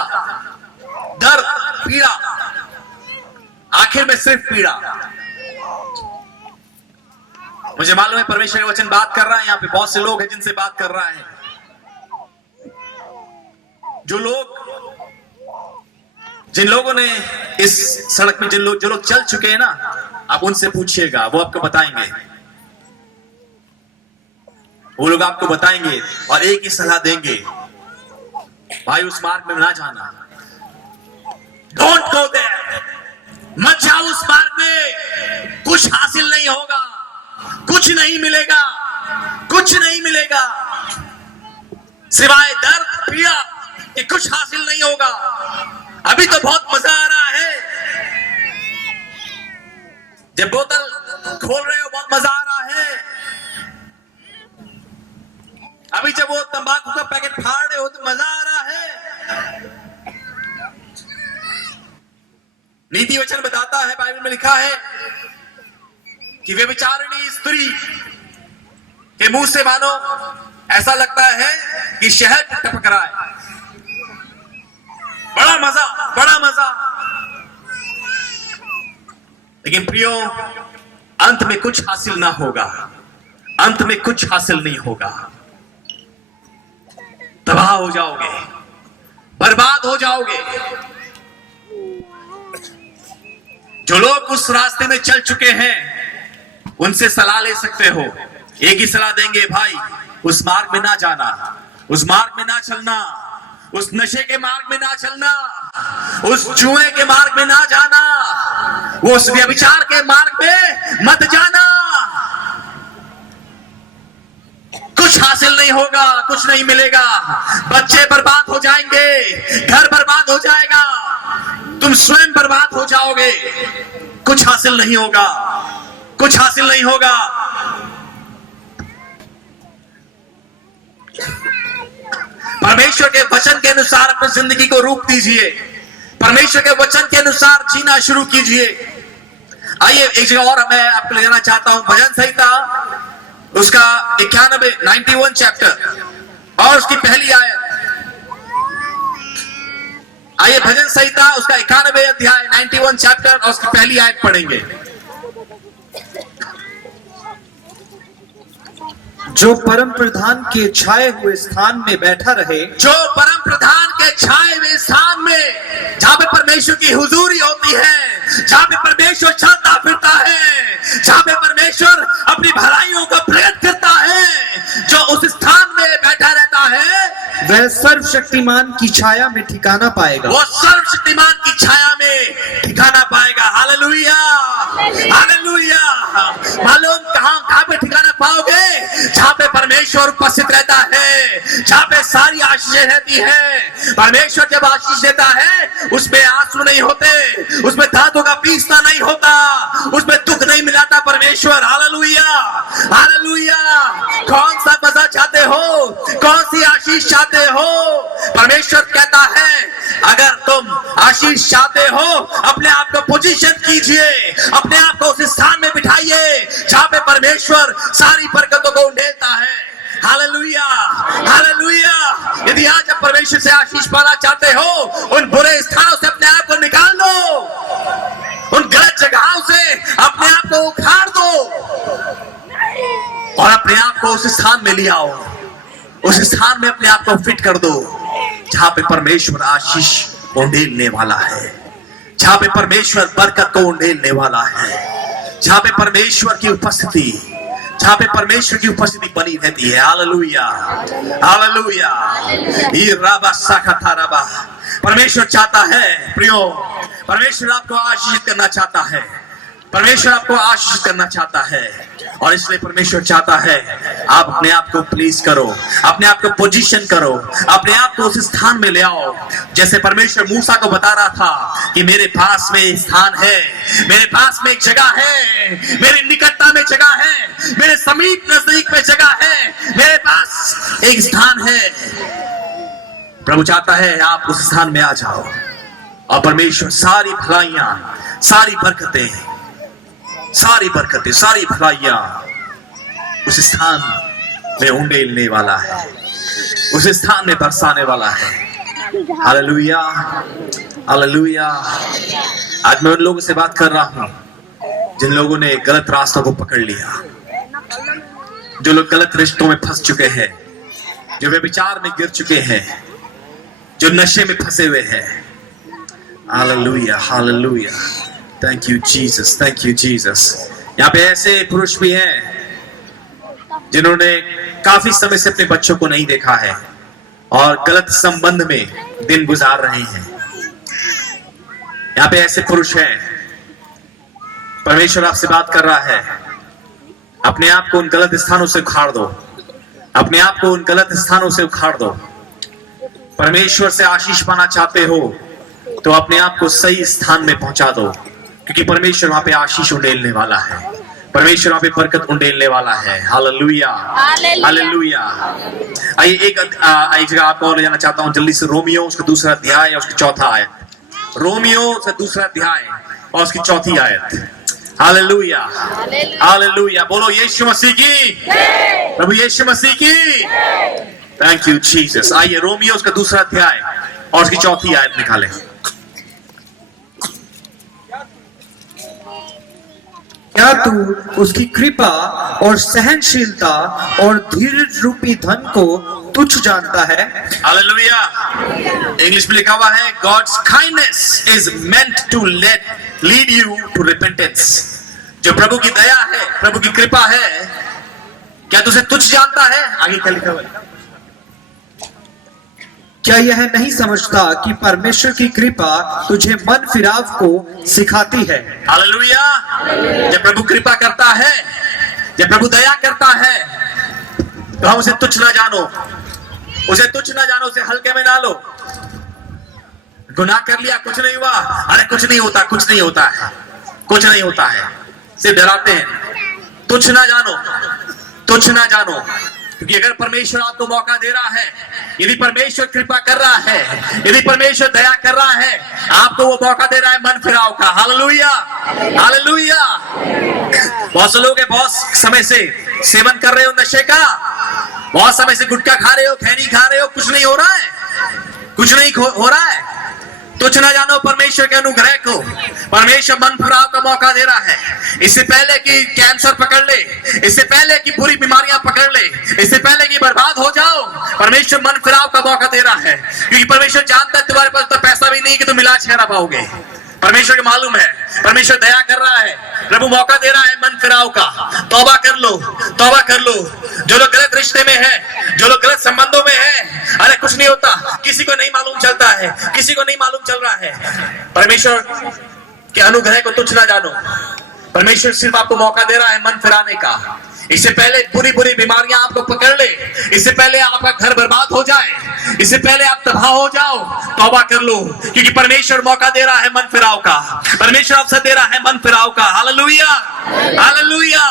दर्द, पीड़ा, आखिर में सिर्फ पीड़ा। मुझे मालूम है परमेश्वर का वचन बात कर रहा है, यहाँ पे बहुत से लोग हैं जिनसे बात कर रहा है। जिन लोगों ने इस सड़क में जो लोग चल चुके हैं ना, आप उनसे पूछिएगा, वो आपको बताएंगे। वो लोग आपको बताएंगे और एक ही सलाह देंगे, भाई उस मार्ग में ना जाना, डोंट गो देयर, मत जाओ उस मार्ग में, कुछ हासिल नहीं होगा, कुछ नहीं मिलेगा, कुछ नहीं मिलेगा, सिवाय दर्द, पीड़ा कि कुछ हासिल नहीं होगा। अभी तो बहुत मजा आ रहा है, जब बोतल खोल रहे हो बहुत मजा आ रहा है, अभी जब वो तंबाकू का पैकेट फाड़ रहे हो तो मजा आ रहा है। नीति वचन बताता है, बाइबल में लिखा है कि व्यभिचारिणी स्त्री के मुंह से मानो ऐसा लगता है कि शहद टपक रहा है। बड़ा मजा, बड़ा मजा, लेकिन प्रियो, अंत में कुछ हासिल ना होगा, अंत में कुछ हासिल नहीं होगा। तबाह हो जाओगे, बर्बाद हो जाओगे। जो लोग उस रास्ते में चल चुके हैं, उनसे सलाह ले सकते हो। एक ही सलाह देंगे, भाई उस मार्ग में ना जाना, उस मार्ग में ना चलना, उस नशे के मार्ग में ना चलना, उस जुए के मार्ग में ना जाना, उस व्यभिचार के मार्ग में मत जाना। कुछ हासिल नहीं होगा, कुछ नहीं मिलेगा, बच्चे बर्बाद हो जाएंगे, घर बर्बाद हो जाएगा, तुम स्वयं बर्बाद हो जाओगे। कुछ हासिल नहीं होगा, कुछ हासिल नहीं होगा। परमेश्वर के वचन के अनुसार अपनी जिंदगी को रूप दीजिए, परमेश्वर के वचन के अनुसार जीना शुरू कीजिए। आइए एक जगह और मैं आपको ले जाना चाहता हूं, भजन संहिता उसका 91 चैप्टर और उसकी पहली आयत। आइए भजन संहिता उसका 91 अध्याय 91 चैप्टर और उसकी पहली आयत पढ़ेंगे। जो परम प्रधान के छाए हुए स्थान में बैठा रहे, जो परम प्रधान के छाए हुए स्थान में, जहां पे परमेश्वर की हुजूरी होती है, जहां पे परमेश्वर चलता फिरता है, जहां पे परमेश्वर अपनी भलाइयों को प्रकट करता है, जो उस स्थान में बैठा रहता है, वह सर्वशक्तिमान की छाया में ठिकाना पाएगा। वो सर्वशक्तिमान की छाया में ठिकाना पाएगा। Hallelujah, hallelujah. मालूम कहां पे ठिकाना पाओगे? जहां पे परमेश्वर उपस्थित रहता है, जहां पे सारी आशीषें रहती है। परमेश्वर जब आशीष देता है उसमें आंसू नहीं होते, उसमें दांतों का पीसना नहीं होता, उसमें दुख नहीं मिलाता परमेश्वर। Hallelujah, hallelujah. कौन सा मजा चाहते हो? कौन सी आशीष चाहते हो? परमेश्वर कहता है अगर तुम आशीष चाहते हो अपने आप को पोजीशन कीजिए, अपने आप को उस स्थान में बिठाइए जहां पे परमेश्वर सारी बरकतों को उंडेलता है। Hallelujah, hallelujah. यदि आज आप परमेश्वर से आशीष पाना चाहते हो, उन बुरे स्थानों से अपने आप को निकाल दो, उन गलत जगहों से अपने आप को उखाड़ दो और अपने आप को उस स्थान में ले आओ। उस स्थान में अपने आप को फिट कर दो जहां पे परमेश्वर आशीष उंडेलने वाला है, जहां पे परमेश्वर बरकत को उंडेलने वाला है, जहां पे परमेश्वर की उपस्थिति, जहां पे परमेश्वर की उपस्थिति बनी रहती है। Hallelujah, hallelujah. ये राबा साखा राबा। परमेश्वर चाहता है प्रियो, परमेश्वर आपको आशीषित करना चाहता है, परमेश्वर आपको आशीष करना चाहता है। और इसलिए परमेश्वर चाहता है आप अपने आप को प्लीज करो, अपने आप को पोजीशन करो, अपने आप को उस स्थान में ले आओ जैसे परमेश्वर मूसा को बता रहा था कि मेरे पास में स्थान है, मेरे पास में एक जगह है, मेरी निकटता में जगह है, मेरे समीप नजदीक में जगह है, मेरे पास एक स्थान है। प्रभु चाहता है आप उस स्थान में आ जाओ और परमेश्वर सारी भलाइयां, सारी बरकतें, सारी बरकतें, सारी भलाइयां उस स्थान में उंडेलने वाला है, उस स्थान में बरसाने वाला है। Hallelujah, hallelujah. आज मैं उन लोगों से बात कर रहा हूं जिन लोगों ने गलत रास्तों को पकड़ लिया, जो लोग गलत रिश्तों में फंस चुके हैं, जो व्यभिचार में गिर चुके हैं, जो नशे में फंसे हुए हैं। Hallelujah, hallelujah. Thank you Jesus, thank you Jesus. यहाँ पे ऐसे पुरुष भी हैं जिन्होंने काफी समय से अपने बच्चों को नहीं देखा है और गलत संबंध में दिन गुजार रहे हैं। यहाँ पे ऐसे पुरुष हैं, परमेश्वर आपसे बात कर रहा है, अपने आप को उन गलत स्थानों से उखाड़ दो, अपने आप को उन गलत स्थानों से उखाड़ दो। परमेश्वर से आशीष पाना चाहते हो तो अपने आप को सही स्थान में पहुंचा दो, क्योंकि परमेश्वर वहां पे आशीष उंडेलने वाला है, परमेश्वर वहां पे बरकत उंडेलने वाला है। Hallelujah, hallelujah. आइए एक जगह आपको और ले जाना चाहता हूं जल्दी से। रोमियो उसका दूसरा अध्याय और उसकी चौथा आयत। रोमियो उसका दूसरा अध्याय और उसकी चौथी आयत। Hallelujah, hallelujah. बोलो यीशु मसीह की, प्रभु यीशु मसीह की। Thank you Jesus. आइए रोमियो उसका दूसरा अध्याय और उसकी चौथी आयत निकालें। क्या तू उसकी कृपा और सहनशीलता और धीरज रूपी धन को तुच्छ जानता है? हालेलुया। इंग्लिश में लिखा हुआ है God's kindness is meant to lead you to repentance। जो प्रभु की दया है, प्रभु की कृपा है, क्या तू उसे तुच्छ जानता है? आगे क्या लिखा हुआ है? क्या यह नहीं समझता कि परमेश्वर की कृपा तुझे मन फिराव को सिखाती है? हालेलुया। जब प्रभु कृपा करता है, जब प्रभु दया करता है, तो हम उसे तुच्छ ना जानो, उसे तुच्छ ना जानो, उसे हल्के में ना लो। गुनाह कर लिया, कुछ नहीं हुआ, अरे कुछ नहीं होता, कुछ नहीं होता है, कुछ नहीं होता है, सिर्फ डराते हैं। तुच्छ ना जानो, तुच्छ ना जानो, क्योंकि अगर परमेश्वर आपको मौका दे रहा है, यदि परमेश्वर कृपा कर रहा है, यदि परमेश्वर दया कर रहा है, आपको वो मौका दे रहा है मन फिराव का। Hallelujah, hallelujah. बहुत से लोग हैं, बहुत समय से सेवन कर रहे हो नशे का, बहुत समय से गुटखा खा रहे हो, खैनी खा रहे हो, कुछ नहीं हो रहा है, कुछ नहीं हो रहा है। तुच्छ ना जानो परमेश्वर के अनुग्रह को। परमेश्वर मन फिराव का मौका दे रहा है। इससे पहले कि कैंसर पकड़ ले, इससे पहले कि बुरी बीमारियां पकड़ ले, इससे पहले कि बर्बाद हो जाओ, परमेश्वर मन फिराव का मौका दे रहा है। क्योंकि परमेश्वर जानता है तुम्हारे पास तो पैसा भी नहीं कि तुम इलाज करा पाओगे। परमेश्वर को मालूम है, परमेश्वर दया कर रहा है, प्रभु मौका दे रहा है मन फिराव का। तौबा कर लो, तौबा कर लो, जो लोग गलत रिश्ते में है, जो लोग गलत संबंधों में है, अरे कुछ नहीं होता, किसी को नहीं मालूम चलता है, किसी को नहीं मालूम चल रहा है। परमेश्वर के अनुग्रह को तुच्छ ना जानो। परमेश्वर सिर्फ आपको मौका दे रहा है मन फिराने का। इससे पहले बुरी बुरी बीमारियां आपको पकड़ ले, इससे पहले आपका घर बर्बाद हो जाए, इससे पहले आप तबाह हो जाओ, तौबा कर लो, क्योंकि परमेश्वर मौका दे रहा है मन फिराव का। परमेश्वर अवसर दे रहा है मन फिराव का। Hallelujah, hallelujah.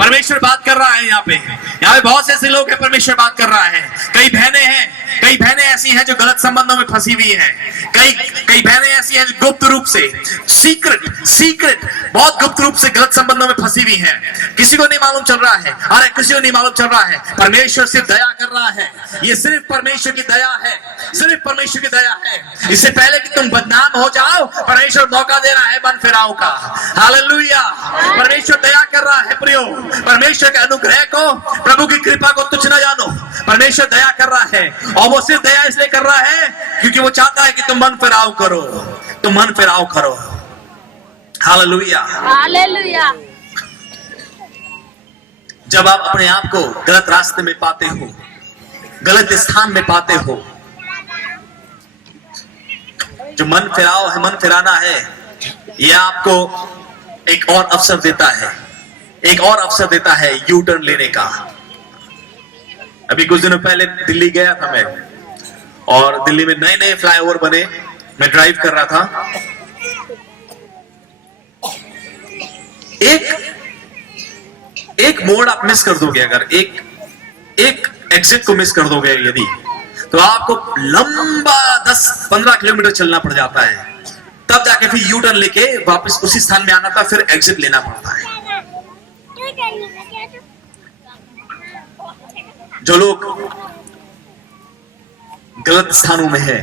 परमेश्वर बात कर रहा है यहाँ पे बहुत से ऐसे लोग हैं, परमेश्वर बात कर रहा है। कई बहनें हैं, कई बहनें ऐसी हैं जो गलत संबंधों में फंसी हुई हैं। कई बहनें ऐसी हैं जो गुप्त रूप से, सीक्रेट बहुत गुप्त रूप से गलत संबंधों में फंसी हुई हैं। किसी को नहीं मालूम चल रहा है, अरे किसी को नहीं मालूम चल रहा है। परमेश्वर सिर्फ दया कर रहा है। ये सिर्फ परमेश्वर की दया है, सिर्फ परमेश्वर की दया है। इससे पहले कि तुम बदनाम हो जाओ, परमेश्वर मौका दे रहा है मन फिराव का। हालेलुया। परमेश्वर दया कर रहा है प्रियो। परमेश्वर के अनुग्रह को, प्रभु की कृपा को तुच्छ न जानो। परमेश्वर दया कर रहा है, और वो सिर्फ दया इसलिए कर रहा है क्योंकि वो चाहता है कि तुम मन फिराव करो, तुम मन फिराव करो। Hallelujah, hallelujah. जब आप अपने आप को गलत रास्ते में पाते हो, गलत स्थान में पाते हो, जो मन फिराव है, मन फिराना है, यह आपको एक और अवसर देता है, एक और अवसर देता है यू टर्न लेने का। अभी कुछ दिनों पहले दिल्ली गया था मैं, और दिल्ली में नए नए फ्लाईओवर बने, मैं ड्राइव कर रहा था। एक मोड़ आप मिस कर दोगे, अगर एक एग्जिट को मिस कर दोगे यदि, तो आपको लंबा 10-15 किलोमीटर चलना पड़ जाता है। तब जाके फिर यू टर्न लेके वापस उसी स्थान में आना था, फिर एग्जिट लेना पड़ता है। जो लोग गलत स्थानों में है,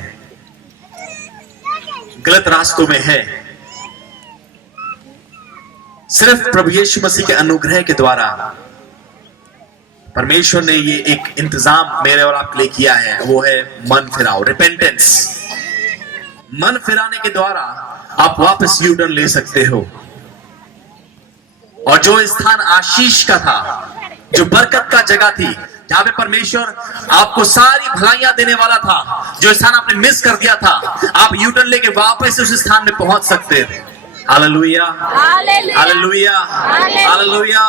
गलत रास्तों में है, सिर्फ प्रभु यीशु मसीह के अनुग्रह के द्वारा परमेश्वर ने ये एक इंतजाम मेरे और आपके लिए किया है, वो है मन फिराओ, रिपेंटेंस। मन फिराने के द्वारा आप वापस यू टर्न ले सकते हो, और जो स्थान आशीष का था, जो बरकत का जगह थी, जहां पे परमेश्वर आपको सारी भलाइयां देने वाला था, जो स्थान आपने मिस कर दिया था, आप यू टर्न लेके वापस उस स्थान में पहुंच सकते थे। Hallelujah, hallelujah, hallelujah.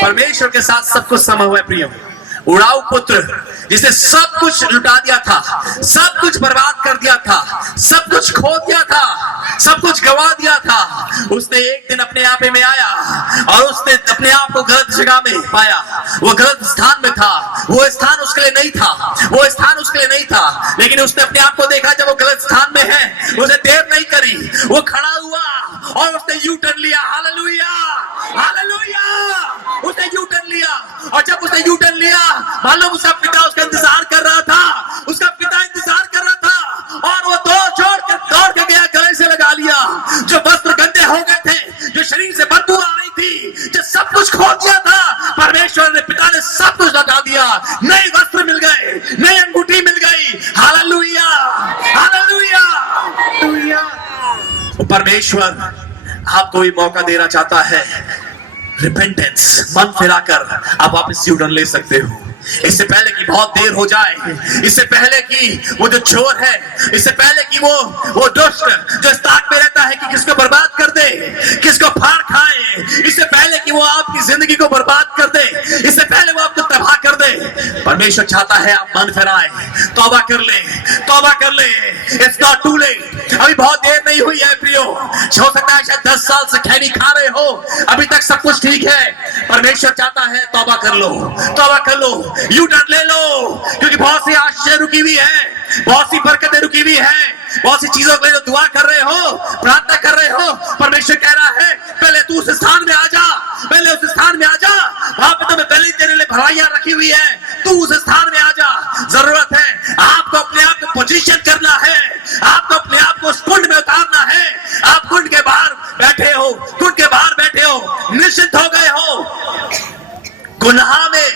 परमेश्वर के साथ सब कुछ समा हुआ है प्रियो। उड़ाऊ पुत्र जिसने सब कुछ लुटा दिया था, सब कुछ बर्बाद कर दिया था, सब कुछ खो दिया था, सब कुछ गवा दिया था, उसने एक दिन अपने आप में आया और उसने अपने आप को गलत जगह में पाया। वो गलत स्थान में था, वो स्थान उसके लिए नहीं था, वो स्थान उसके लिए नहीं था, लेकिन उसने अपने आप को देखा जब वो गलत स्थान में है, उसे देर नहीं करी, वो खड़ा हुआ और उसने यू टर्न लिया। Hallelujah, hallelujah. उसने यू टर्न लिया, और जब उसने यू टर्न लिया, मालूम उसका पिता उसका इंतजार कर रहा था, उसका पिता इंतजार कर रहा था, और वो दौड़ के गया, गले से लगा लिया। जो वस्त्र गंदे हो गए थे, जो शरीर से बदबू आ रही थी, जो सब कुछ खो दिया था, परमेश्वर ने, पिता ने सब कुछ लगा दिया। नए वस्त्र मिल गए, नई अंगूठी मिल गई। Hallelujah, hallelujah. परमेश्वर आपको भी मौका देना चाहता है, रिपेंटेंस, मन फिराकर आप वापस यू टर्न ले सकते हो। इससे पहले कि बहुत देर हो जाए, इससे पहले कि वो जो चोर है, इससे पहले कि वो दुष्ट जो इस ताक में रहता है कि किसको बर्बाद कर दे, किसको फाड़ खाए, इससे पहले कि वो आपकी जिंदगी को बर्बाद कर दे, इससे पहले वो आपको तबाह कर दे, परमेश्वर चाहता है आप मन फिराए, तौबा कर ले, तौबा कर ले। It's not too late. अभी बहुत देर नहीं हुई है प्रियो। हो सकता है शायद 10 साल से खैनी खा रहे हो, अभी तक सब कुछ ठीक है। परमेश्वर चाहता है तौबा कर लो, तौबा कर लो, यू टर्न ले लो, क्योंकि बहुत सी आशीष रुकी हुई है, बहुत सी बरकतें रुकी हुई है, बहुत सी चीजों के लिए दुआ कर रहे हो, प्रार्थना कर रहे हो। परमेश्वर कह रहा है पहले तू उस स्थान में आ जा, पहले उस स्थान में आ जा, वहां पे तुम्हें पहले तेरे लिए भलाइयां रखी हुई है, तू उस स्थान में आ जा। जरूरत है आपको अपने आप को पोजीशन करना है, आपको अपने आप को उस कुंड में उतारना है। आप कुंड के बाहर बैठे हो, कुंड के बाहर बैठे हो, निश्चित हो गए हो गुनाह में,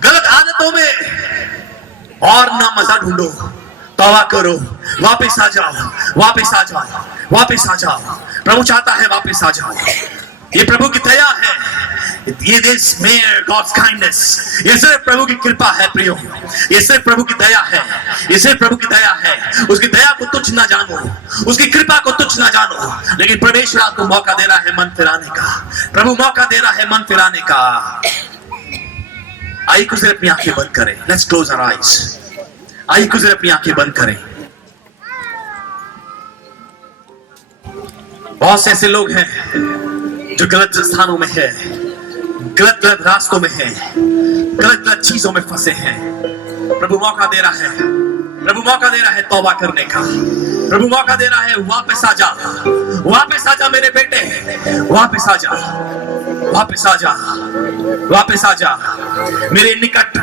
गलत आदतों में, और ना मजा ढूंढो, तौबा करो, वापस आ जाओ, वापस आ जाओ, वापस आ जाओ। प्रभु चाहता है वापस आ जाओ। ये प्रभु की दया है, ये दिस मेयर गॉड्स काइंडनेस, ये सिर्फ प्रभु की कृपा है प्रियो, ये सिर्फ प्रभु की दया है, ये सिर्फ प्रभु की दया है। उसकी दया को तुच्छ ना जानो, उसकी कृपा को तुच्छ ना जानो, लेकिन परमेश्वर आपको मौका दे रहा है मन फिराने का, प्रभु मौका दे रहा है मन फिराने का। आइए कुछ देर अपनी आंखें बंद करें, लेट्स क्लोज आवर आईज। आइए कुछ देर अपनी आंखें बंद करें। बहुत से ऐसे लोग हैं जो गलत स्थानों में है, गलत गलत रास्तों में है, गलत गलत चीजों में फंसे हैं। प्रभु मौका दे रहा है, प्रभु मौका दे रहा है तौबा करने का, प्रभु मौका दे रहा है वापस आ जा, वापस आ जा मेरे बेटे, वापस आ जा, वापस आ जा, वापस आ जा मेरे निकट,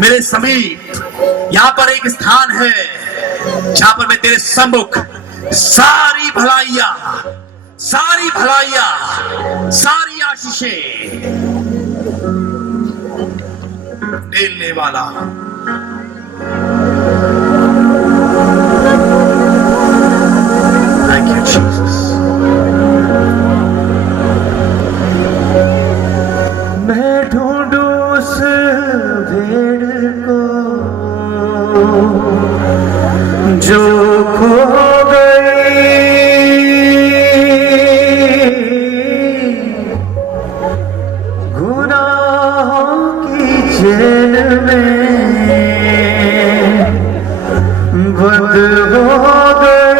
मेरे समीप। यहां पर एक स्थान है जहां पर मैं तेरे सम्मुख सारी भलाइयां, सारी भलाइयां, सारी आशीषें देने वाला हूं। Thank you Jesus. मैं ढूंढूं उस भेड़ को जो खो गई, गुनाहों की जेल में बंद हो गई।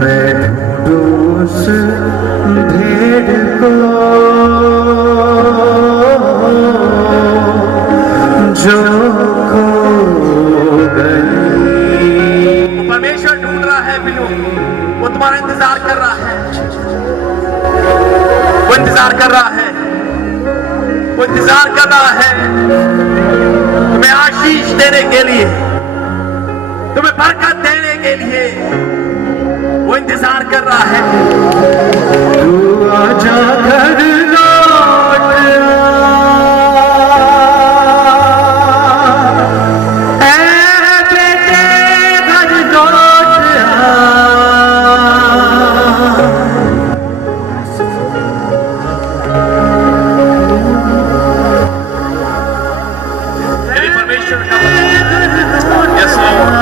मैं ढूंढूं उस भेड़ को जो खो गई। परमेश्वर ढूंढ रहा है बिनु, वो तुम्हारा इंतजार कर रहा है, वो इंतजार कर रहा है, वो इंतजार कर रहा है तुम्हें आशीष देने के लिए, तुम्हें बरकत देने के लिए, वो इंतजार कर रहा है। तू आजा घर लौट आ, ऐ बेटे घर लौट आ। मेरे परमेश्वर का यस लॉर्ड।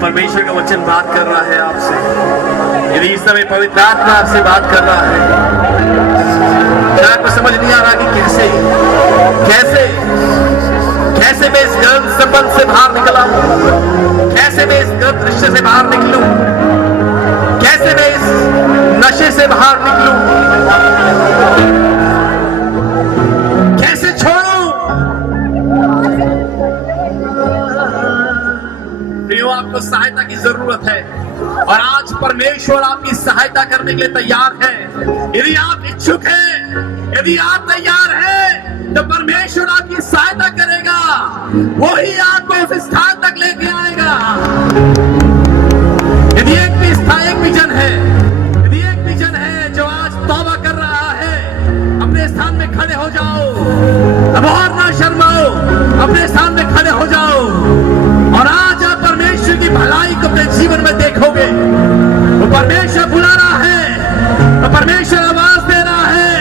परमेश्वर का वचन बात कर रहा है आपसे, यदि इस समय पवित्र आत्मा आपसे बात कर रहा है, क्या आपको समझ नहीं आ रहा कि कैसे कैसे कैसे मैं इस गलत संबंध से बाहर निकला, कैसे मैं इस गलत रिश्ते से बाहर निकलूं, कैसे मैं इस नशे से बाहर निकलूं, कैसे छोड़ूं। आपको सहायता की जरूरत है और आज परमेश्वर आपकी सहायता करने के लिए तैयार है। यदि आप इच्छुक हैं, यदि आप तैयार हैं, तो परमेश्वर आपकी सहायता करेगा, वही आपको उस स्थान तक ले यदि एक भी स्थायी एक भी जन है, यदि एक भी जन है जो आज तौबा कर रहा है, अपने स्थान में खड़े हो जाओ, अब और ना शर्माओ, अपने स्थान में खड़े हो जाओ और आज आप परमेश्वर की भलाई को अपने जीवन में देखोगे। वो परमेश्वर बुला रहा है, वो परमेश्वर आवाज दे रहा है,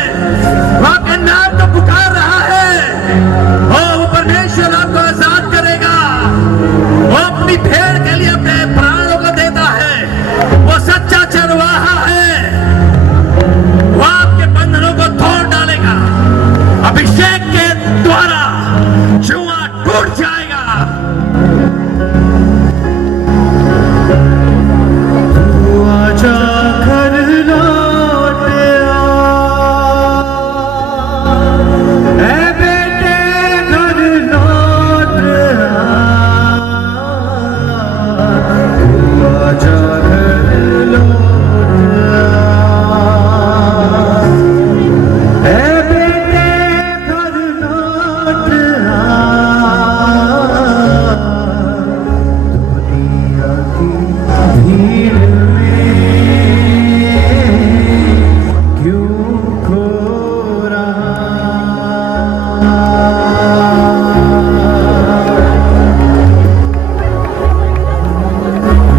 वो आपके नाम को पुकार रहा है। वो परमेश्वर आपको आजाद करेगा। वो अपनी भेड़ के लिए अपने प्राणों को देता है। वो सच्चा चरवाहा है। वो आपके बंधनों को तोड़ डालेगा। अभिषेक के द्वारा जुआ टूट जाएगा। आजा घर लौट आ, ऐ बेटे घर लौट आ, आजा घर लौट आ, ऐ बेटे घर लौट आ, दुनिया की भीड़ में क्यों खो रहा।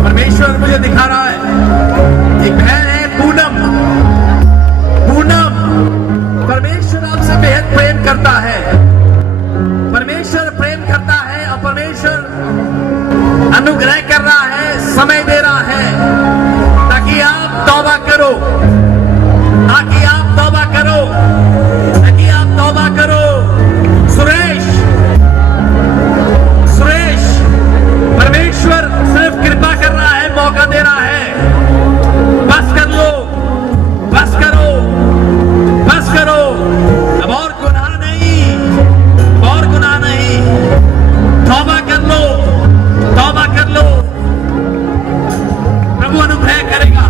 परमेश्वर मुझे दिखा रहा है, एक बहन है पूनम। पूनम, परमेश्वर आपसे बेहद प्रेम करता है। परमेश्वर प्रेम करता है और परमेश्वर अनुग्रह कर रहा है, समय दे रहा है ताकि आप तौबा करो, ताकि आप तौबा करो, ताकि आप तौबा करो। सुरेश, सुरेश, परमेश्वर सिर्फ कृपा कर रहा है, मौका दे रहा है। बस कर लो, बस करो, बस करो। अब और गुनाह नहीं, और गुनाह नहीं। तौबा कर लो, तौबा कर लो। प्रभु अनुग्रह करेगा।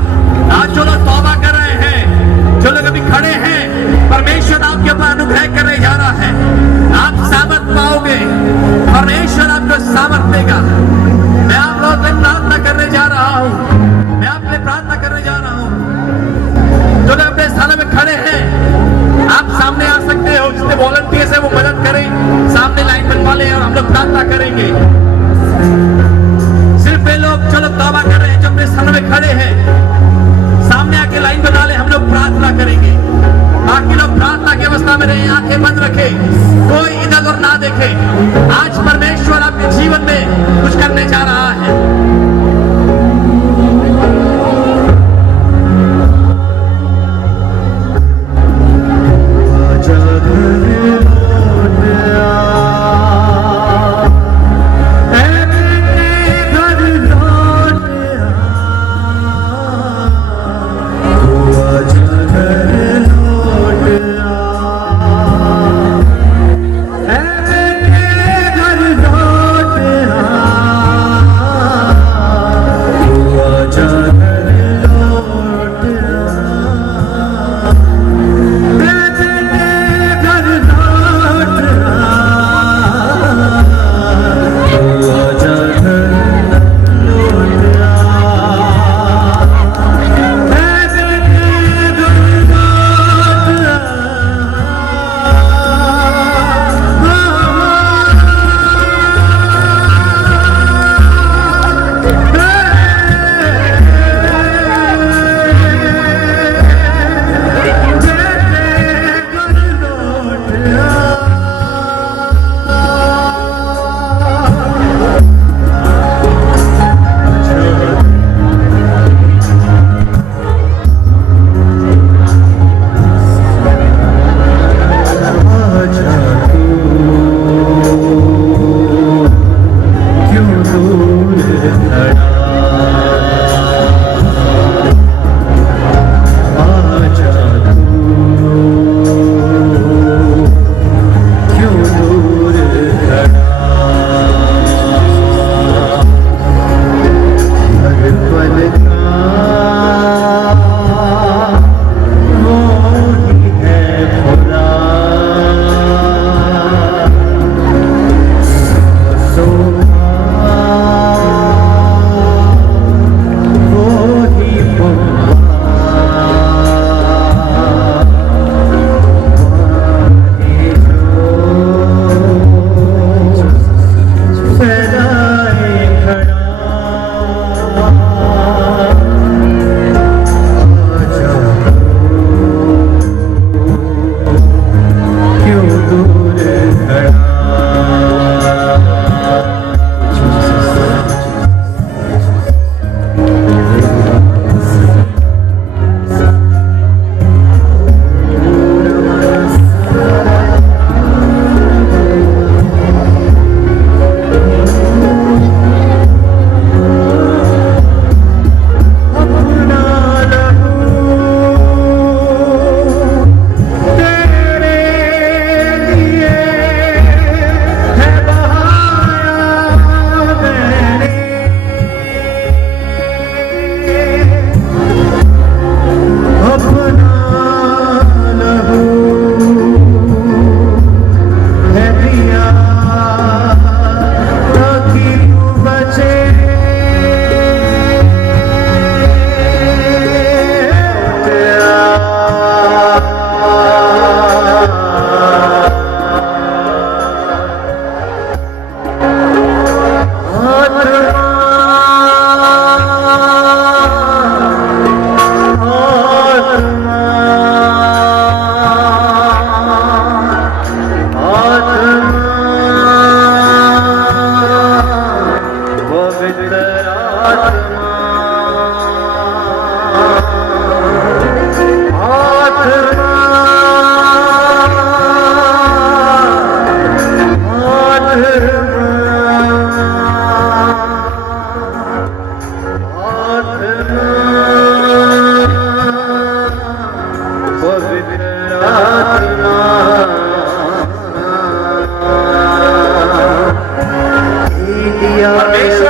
आज जो लोग तौबा कर रहे हैं, जो लोग अभी खड़े हैं, परमेश्वर आपके ऊपर अनुग्रह करने जा रहा है। आप सामर्थ पाओगे, परमेश्वर आपको सामर्थ देगा। मैं आप लोगों से प्रार्थना करने जा रहा हूं, मैं आपके लिए प्रार्थना करने जा रहा हूं। जो लोग अपने स्थान में खड़े हैं, आप सामने आ सकते हो। जितने वॉलंटियर्स हैं वो मदद करें, सामने लाइन बनवा लें और हम लोग प्रार्थना करेंगे। सिर्फ वे लोग जो लोग तौबा कर रहे हैं, जो अपने स्थान में खड़े हैं, सामने आके लाइन बना ले, हम लोग प्रार्थना करेंगे। बाकी लोग प्रार्थना की अवस्था में रहे, आंखें बंद रखे, कोई इधर उधर ना देखे। आज परमेश्वर आपके जीवन में कुछ करने जा रहा है। आजा घर लौट आ, ऐ बेटे घर लौट आ, आजा घर लौट आ, ऐ बेटे घर लौट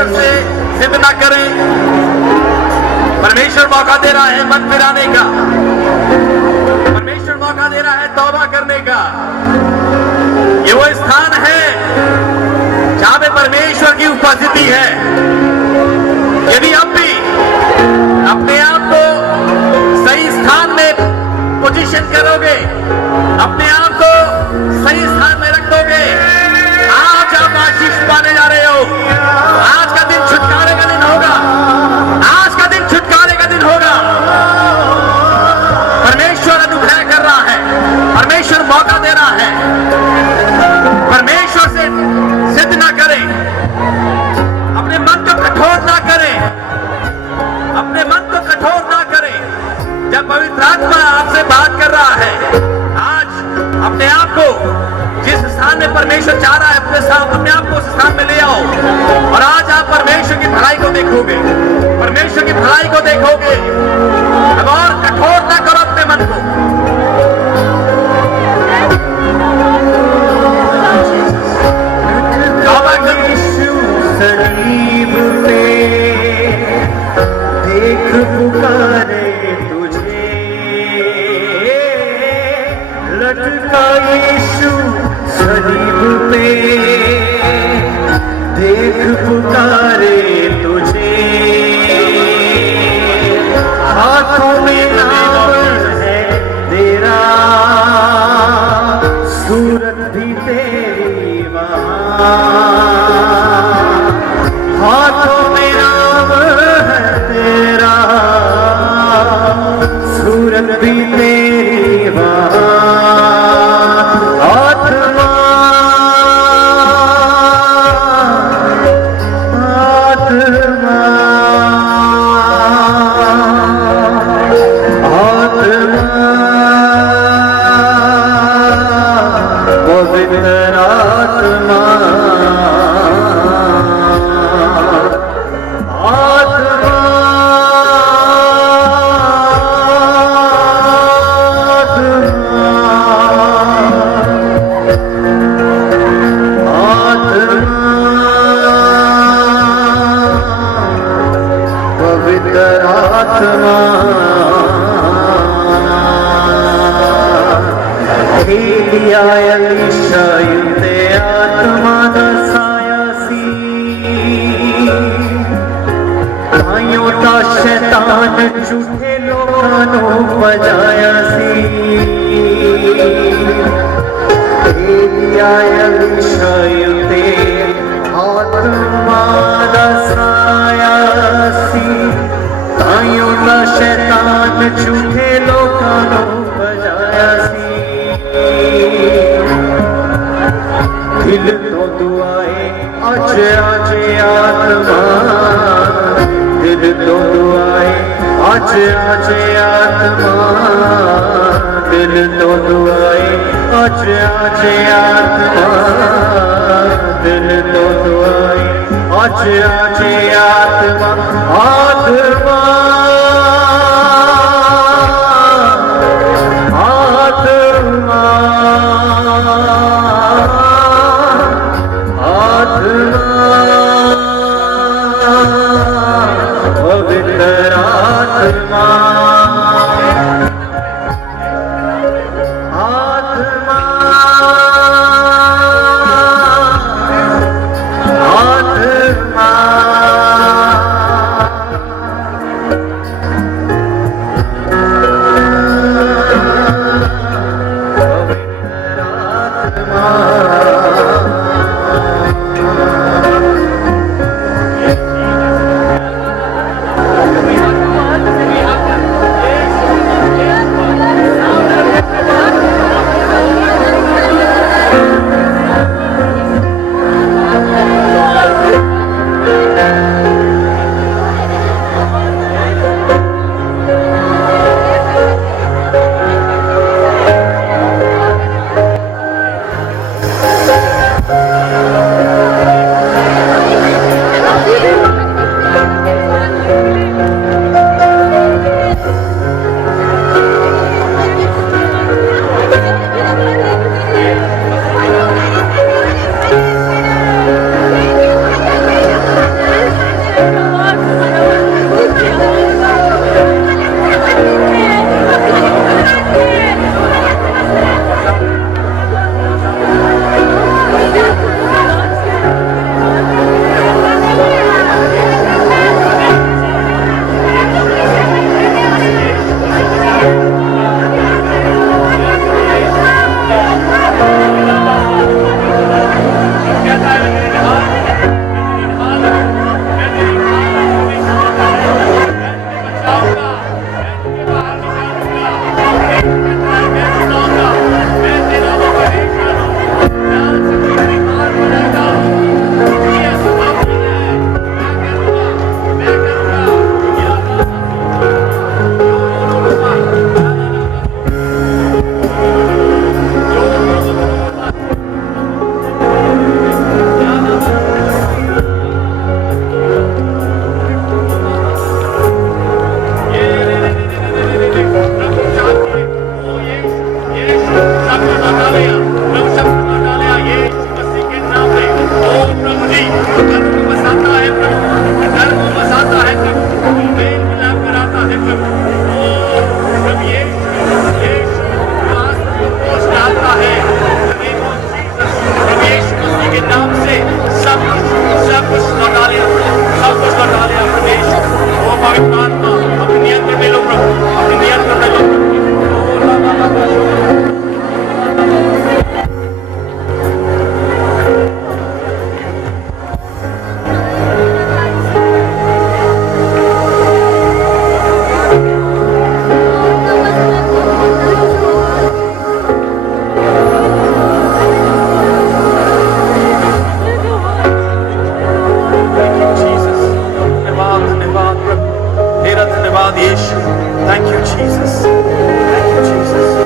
परमेश्वर से जिद ना करें। परमेश्वर मौका दे रहा है मन फिराने का, परमेश्वर मौका दे रहा है तौबा करने का। ये वो स्थान है जहां पे परमेश्वर की उपस्थिति है। यदि हम भी अपने आप को सही स्थान में पोजीशन करोगे, अपने आप को सही स्थान में रख दोगे, आज आप आशीष पाने जा रहे हो। आज का दिन छुटकारे का दिन होगा, आज का दिन छुटकारे का दिन होगा। परमेश्वर अनुग्रह कर रहा है, परमेश्वर मौका दे रहा है। परमेश्वर से जिद ना करें, अपने मन को कठोर ना करें, अपने मन को कठोर ना करें। जब पवित्र आत्मा आपसे बात कर रहा है, आज अपने आप को जिस स्थान में परमेश्वर चाह रहा है अपने आप को उस स्थान में ले आओ, और आज आप परमेश्वर की भलाई को देखोगे, परमेश्वर की भलाई को देखोगे। अब और कठोर ना करो अपने मन को। सलीब पे देख पुकारे तुझे, लटका यीशु सलीब पे देख पुकारे तुझे। हाथों में नाम है तेरा, सूरत भी तेरी वहाँ। हाथों में नाम है तेरा, सूरत भी तेरी वहाँ। आत्मा आत्मा आत्मा पवित्र आत्मा आत्मा दसाया सी ताइयों दा शैतान झूठे लोकां नूं बजाया सी। आत्मा दसाया सी ताइयों दा शैतान झूठे लोकां नूं बजाया सी। दिल तो दुआए आज आज आत्मा, दिल तो दुआए आज आज आत्मा, दिल तो दुआए आज आज आत्मा, दिल तो दुआए आज आज आत्मा। आत्मा आत्मा पवित्र आत्मा आत्मा आत्मा यीशु, thank you Jesus, thank you Jesus.